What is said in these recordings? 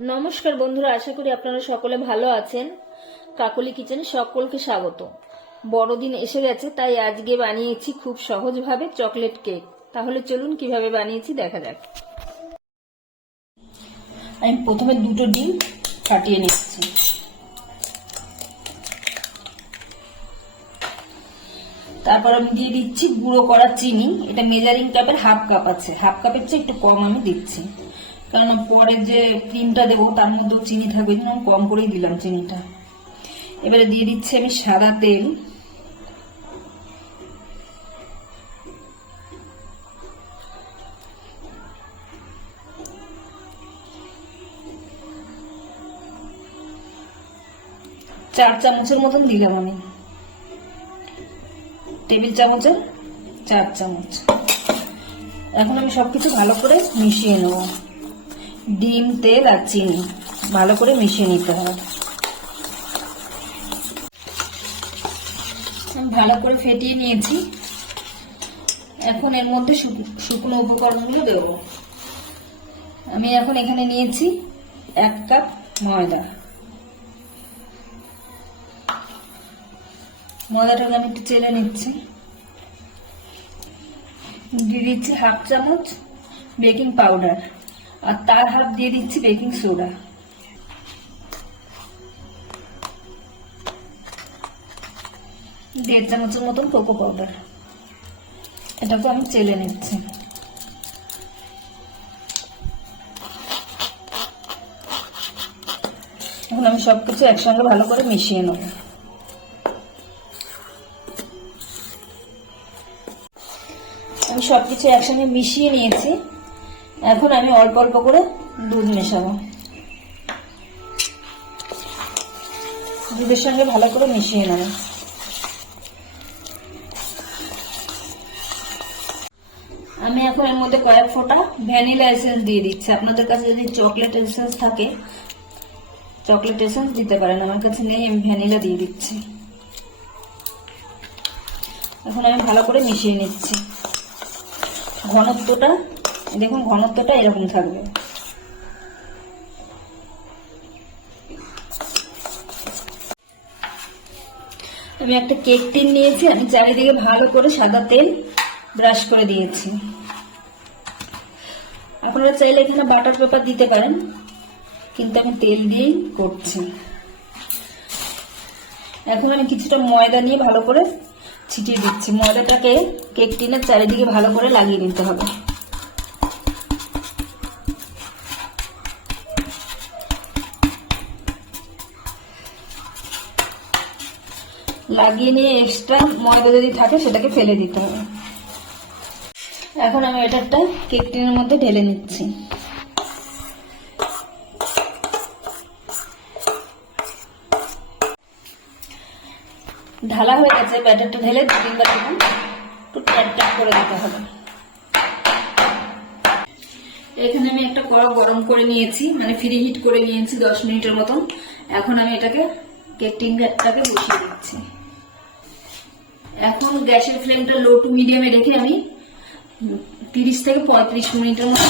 নমস্কার বন্ধুরা, আশা করি আপনারা সকলে ভালো আছেন। কাকলি কিচেনে সকলকে স্বাগত। বড়দিন এসে গেছে, তাই আজকে বানিয়েছি খুব সহজভাবে চকলেট কেক। তাহলে চলুন কিভাবে বানিয়েছি দেখা যাক। আমি প্রথমে দুটো ডিম ফাটিয়ে নিচ্ছি। তারপর আমি দিয়ে দিচ্ছি গুঁড়ো করা চিনি। এটা মেজারিং কাপের হাফ কাপ আছে, হাফ কাপের চেয়ে একটু কম আমি দিচ্ছি, কারণ পরে যে ক্রিমটা দেবো তার মধ্যেও চিনি থাকবে, জন্য আমি কম করেই দিলাম চিনিটা। এবারে দিয়ে দিচ্ছি আমি সাদা তেল। চার চামচের মতন দিলাম আমি, টেবিল চামচের 4 চামচ। এখন আমি সবকিছু ভালো করে মিশিয়ে নেব। ডিম, তেল আর চিনি ভালো করে মিশিয়ে নিতে হবে। ভালো করে ফেটিয়ে নিয়েছি। এখন এর মধ্যে শুকনো উপকরণগুলো দেব। আমি এখন এখানে নিয়েছি 1 কাপ ময়দা। ময়দাটাকে আমি একটু চেলে নিচ্ছি। দিয়ে দিচ্ছি হাফ চামচ বেকিং পাউডার, আর তার হাফ দিয়ে দিচ্ছি বেকিং সোডা। দেড় চামচের মতন কোকো পাউডার। এটাকে আমি চেলে নিচ্ছি। এখন আমি সবকিছু একসঙ্গে ভালো করে মিশিয়ে নেব। আমি সবকিছু একসঙ্গে মিশিয়ে নিয়েছি। এখন আমি অল্প অল্প করে দুধ মেশাবো। দুধের সঙ্গে ভালো করে মিশিয়ে নেব। আমি এখন এর মধ্যে কয়েক ফোঁটা ভ্যানিলা এসেন্স দিয়ে দিচ্ছি। আপনাদের কাছে যদি চকলেট এসেন্স থাকে চকলেট এসেন্স দিতে পারেন, আমার কাছে নেই, আমি ভ্যানিলা দিয়ে দিচ্ছি। এখন আমি ভালো করে মিশিয়ে নিচ্ছি। ঘনত্বটা দেখুন, ঘনত্বটা এরকম থাকবে। আমি একটা কেক টিন নিয়েছি, আমি চারিদিকে ভালো করে সাদা তেল ব্রাশ করে দিয়েছি। আপনারা চাইলে এখানে বাটার পেপার দিতে পারেন, কিন্তু আমি তেল দিয়েই করছি। এখন আমি কিছুটা ময়দা নিয়ে ভালো করে ছিটিয়ে দিচ্ছি। ময়দাটাকে কেক টিনের চারিদিকে ভালো করে লাগিয়ে নিতে হবে। লাগিয়ে নিয়ে এক্সট্রা ময়দা যদি থাকে সেটাকে ফেলে দিতে হবে। এখন আমি এটা একটা কেক টিনের মধ্যে ঢেলে নিচ্ছি। ঢালা হয়ে গেছে। ব্যাটারটা ঢেলে 2-3 বার একটু ট্যাপ ট্যাপ করে দিতে হবে। এখানে আমি একটা কড়া গরম করে নিয়েছি, মানে ফ্রি হিট করে নিয়েছি 10 মিনিটের মতন। এখন আমি এটাকে কেক টিনটাকে বসিয়ে দিচ্ছি। এখন গ্যাসের ফ্লেমটা লো টু মিডিয়ামে রেখে আমি 30 থেকে 35 মিনিটের মতো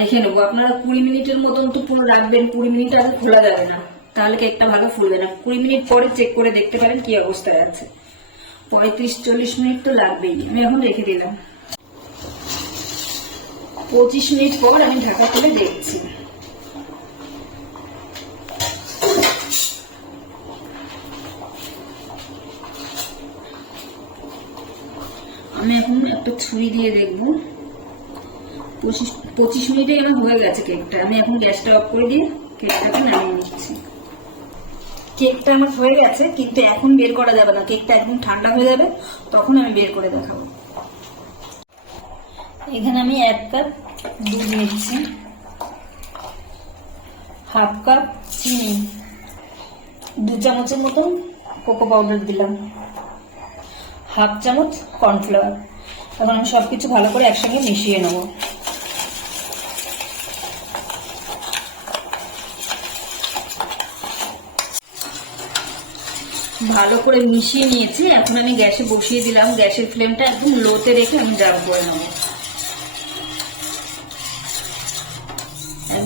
রেখে নেবো। আপনারা 20 মিনিটের মতন তো পুরো রাখবেন, 20 মিনিট আগে খোলা যাবে না, তাহলে কেকটা ভালো ফুলবে না। 20 মিনিট পরে চেক করে দেখতে পারেন কি অবস্থায় আছে। 35-40 মিনিট তো লাগবেই। আমি এখন রেখে দিলাম। 25 মিনিট পর আমি ঢাকা খুলে দেখছি। আমি এখন একটা ছুরি দিয়ে দেখবো। 25 মিনিটে আমার হয়ে গেছে কেকটা। আমি এখন গ্যাসটা অফ করে দিয়ে কেকটাকে নামিয়ে নিচ্ছি। কেকটা আমার হয়ে গেছে, কিন্তু এখন বের করা যাবে না। কেকটা একদম ঠান্ডা হয়ে যাবে, তখন আমি বের করে দেখাবো। এখানে আমি 1 কাপ দুধ নিচ্ছি, হাফ কাপ চিনি, 2 চামচের মতন কোকো পাউডার দিলাম, হাফ চামচ কর্নফ্লাওয়ার। এখন আমি সবকিছু ভালো করে একসঙ্গে মিশিয়ে নেব। ভালো করে মিশিয়ে নিয়েছি। এখন আমি গ্যাসে বসিয়ে দিলাম। গ্যাসের ফ্লেমটা একদম লোতে রেখে আমি জাল করে নেব।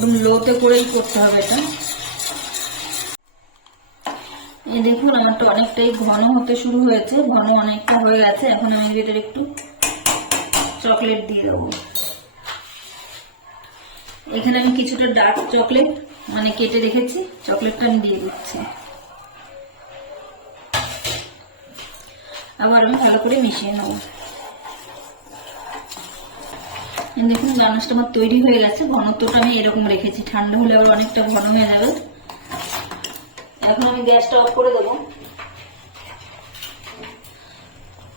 একদম লোতে করেই করতে হবে এটা। এই দেখুন আমারটা অনেকটাই ঘন হতে শুরু হয়েছে, ঘন অনেকটা হয়ে গেছে। এখন আমি ভিতরে একটু চকলেট দিয়ে দেবো। এখানে আমি কিছুটা ডার্ক চকলেট মানে কেটে রেখেছি, চকলেটটা আমি দিয়ে দিচ্ছি। আবার আমি ভালো করে মিশিয়ে নেব। দেখুন গানাশটা আমার তৈরি হয়ে গেছে। ঘনত্বটা আমি এরকম রেখেছি, ঠান্ডা হলে আবার অনেকটা ঘন হয়ে যাবে। এখন আমি গ্যাসটা অফ করে দেবো।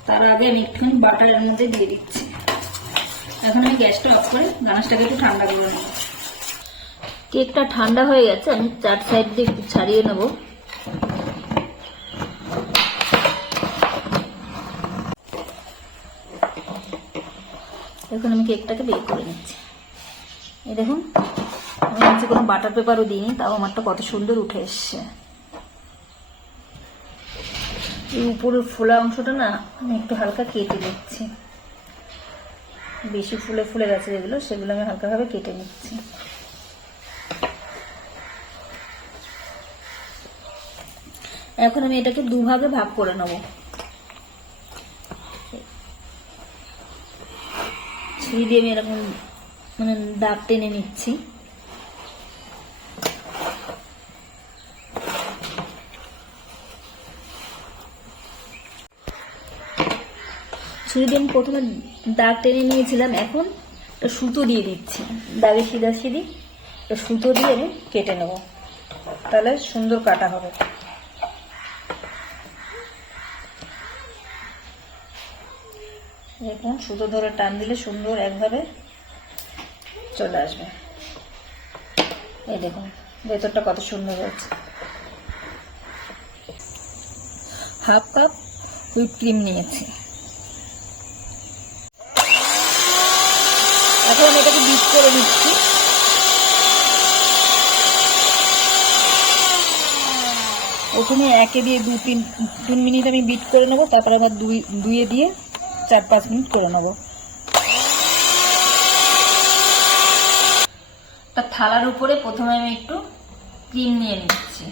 তার আগে আমি একটুখানি বাটার এর মধ্যে দিয়ে দিচ্ছি। এখন আমি গ্যাসটা অফ করে গানাশটাকে একটু ঠান্ডা করে নেব। কেকটা ঠান্ডা হয়ে গেছে, আমি 4 সাইড দিয়ে একটু ছাড়িয়ে নেব। এখন আমি কেকটাকে বের করে নিচ্ছি। এই দেখুন আমি নিচে কোনো বাটার পেপারও দিইনি, তাও আমারটা কত সুন্দর উঠে এসছে। এই উপরের ফোলা অংশটা না আমি একটু হালকা কেটে নিচ্ছি, বেশি ফুলে ফুলে গেছে যেগুলো, সেগুলো আমি হালকাভাবে কেটে নিচ্ছি। এখন আমি এটাকে দুভাগে ভাগ করে নেব। ছুরি দিয়ে আমি এরকম মানে দাগ টেনে নিচ্ছি। ছুরি দিয়ে আমি প্রথমে দাগ টেনে নিয়েছিলাম, এখন সুতো দিয়ে দিচ্ছি। দাগে সিধা সিধি সুতো দিয়ে আমি কেটে নেব, তাহলে সুন্দর কাটা হবে। দেখুন সুতো ধরে টান দিলে সুন্দর একভাবে চলে আসবে। এই দেখুন ভেতরটা কত সুন্দর হয়েছে। হাফ কাপ হুইপ ক্রিম নিয়েছি। এখন এটাকে বিট করে দিচ্ছি। প্রথমে একে দিয়ে 2-3 মিনিট আমি বিট করে নেবো, তারপরে আবার দুইয়ে দিয়ে 4-5 মিনিট করে নেবো। থালার উপরে প্রথমে আমি একটু ক্রিম নিয়ে নিচ্ছি,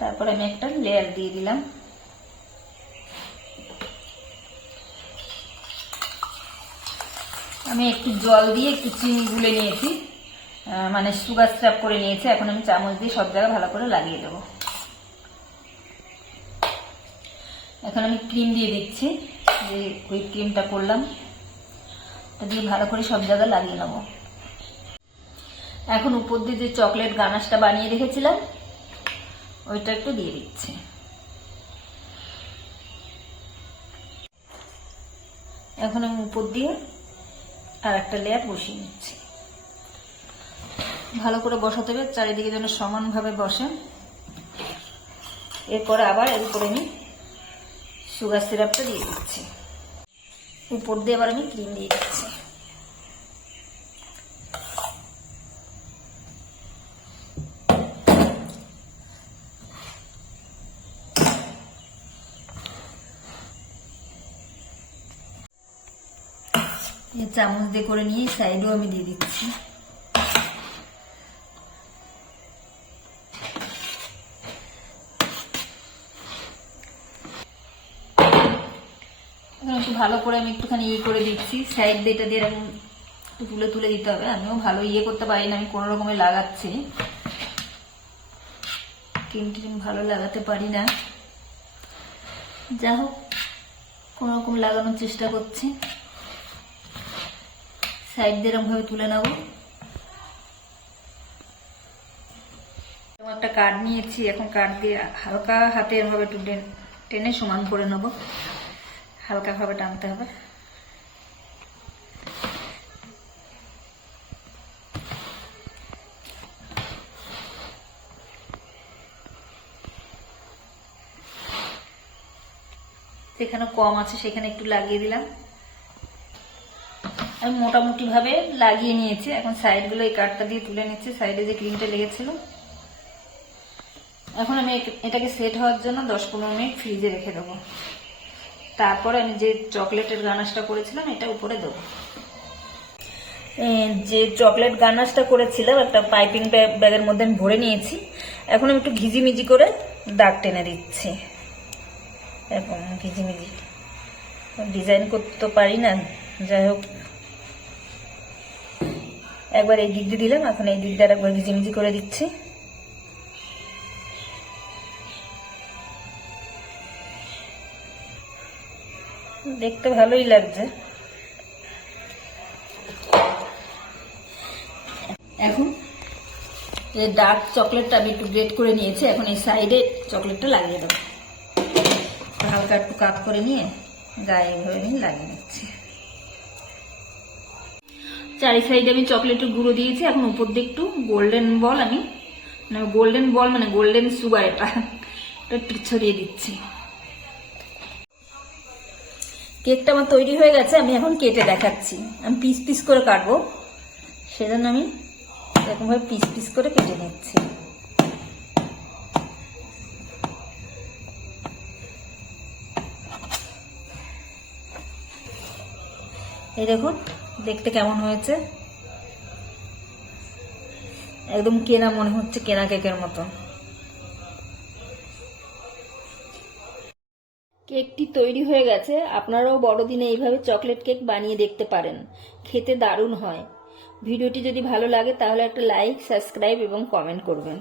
তারপরে আমি একটা লেয়ার দিয়ে দিলাম। আমি একটু জল দিয়ে একটু চিনি গুলে নিয়েছি, মানে সুগার স্ক্রাব করে নিয়েছি। এখন আমি চামচ দিয়ে সব জায়গায় ভালো করে লাগিয়ে দেবো। এখন আমি ক্রিম দিয়ে দিচ্ছি, যে হুইপ ক্রিমটা করলাম দিয়ে ভালো করে সব জায়গায় লাগিয়ে নেব। এখন উপর দিয়ে যে চকলেট গানাশটা বানিয়ে রেখেছিলাম ওইটা একটু দিয়ে দিচ্ছি। এখন আমি উপর দিয়ে আর একটা লেয়ার বসিয়ে নিচ্ছি। ভালো করে বসাতে হবে, চারিদিকে যেন সমানভাবে বসে। এরপরে আবার এর উপরে আমি সুগার সিরাপটা দিয়ে দিচ্ছি। উপর দিয়ে আবার আমি ক্রিম দিয়ে দিচ্ছি। চামচ দিয়ে করে নিয়ে সাইডেও আমি দিয়ে দিচ্ছি। একটু ভালো করে আমি একটুখানি ইয়ে করে দিচ্ছি, সাইড দিয়ে এটা দিয়ে এরকম তুলে তুলে দিতে হবে। আমিও ভালো ইয়ে করতে পারি না, আমি কোনো রকমে লাগাচ্ছি, ক্রিম ভালো লাগাতে পারি না। যা হোক কোনো রকম লাগানোর চেষ্টা করছি। সাইড দিয়ে এরকম ভাবে তুলে নেব। একটা কাঠ নিয়েছি, এখন কাঠ দিয়ে হালকা হাতে এভাবে একটু টেনে সমান করে নেব। হালকা ভাবে টানতে হবে। যেখানে কম আছে সেখানে একটু লাগিয়ে দিলাম। আমি মোটামুটি ভাবে লাগিয়ে নিয়েছি। এখন সাইডগুলো এই কাঠটা দিয়ে তুলে নিচ্ছি, সাইডে যে ক্রিমটা লেগেছিল। এখন আমি এটাকে সেট হওয়ার জন্য 10-15 মিনিট ফ্রিজে রেখে দেবো। তারপরে আমি যে চকলেটের গানাশটা করেছিলাম এটা উপরে দেবো। যে চকলেট গানাশটা করেছিলাম একটা পাইপিং ব্যাগের মধ্যে আমি ভরে নিয়েছি। এখন আমি একটু ঘিজিমিজি করে দাগ টেনে দিচ্ছি। এরকম ঘিজিমিজি ডিজাইন করতে পারি না, যাই হোক একবার এই দিক দিয়ে দিলাম, এখন এই দিক দিয়ে একবার ঘিজিমিজি করে দিচ্ছি। দেখতে ভালোই লাগছে। এখন এই ডার্ক চকলেটটা আমি একটু গ্রেট করে নিয়েছি, এখন এই সাইডে চকলেটটা লাগিয়ে দেবো। হালকা একটু কাট করে নিয়ে গায়ে ধরে নিয়ে লাগিয়ে নিচ্ছি। চারি সাইডে আমি চকলেটের গুঁড়ো দিয়েছি, এখন উপর দিয়ে একটু গোল্ডেন বল মানে গোল্ডেন সুগার এটা একটু ছড়িয়ে দিচ্ছি। কেকটা আমার তৈরি হয়ে গেছে, আমি এখন কেটে দেখাচ্ছি। আমি পিস পিস করে কাটবো, সেজন্য আমি এরকমভাবে পিস পিস করে কেটে নিচ্ছি। এই দেখুন দেখতে কেমন হয়েছে, একদম কেনা মনে হচ্ছে, কেনা কেকের মতো। কেকটি তৈরি হয়ে গেছে। আপনারাও বড়দিনে এইভাবে চকলেট কেক বানিয়ে দেখতে পারেন, খেতে দারুণ হয়। ভিডিওটি যদি ভালো লাগে তাহলে একটা লাইক, সাবস্ক্রাইব এবং কমেন্ট করবেন।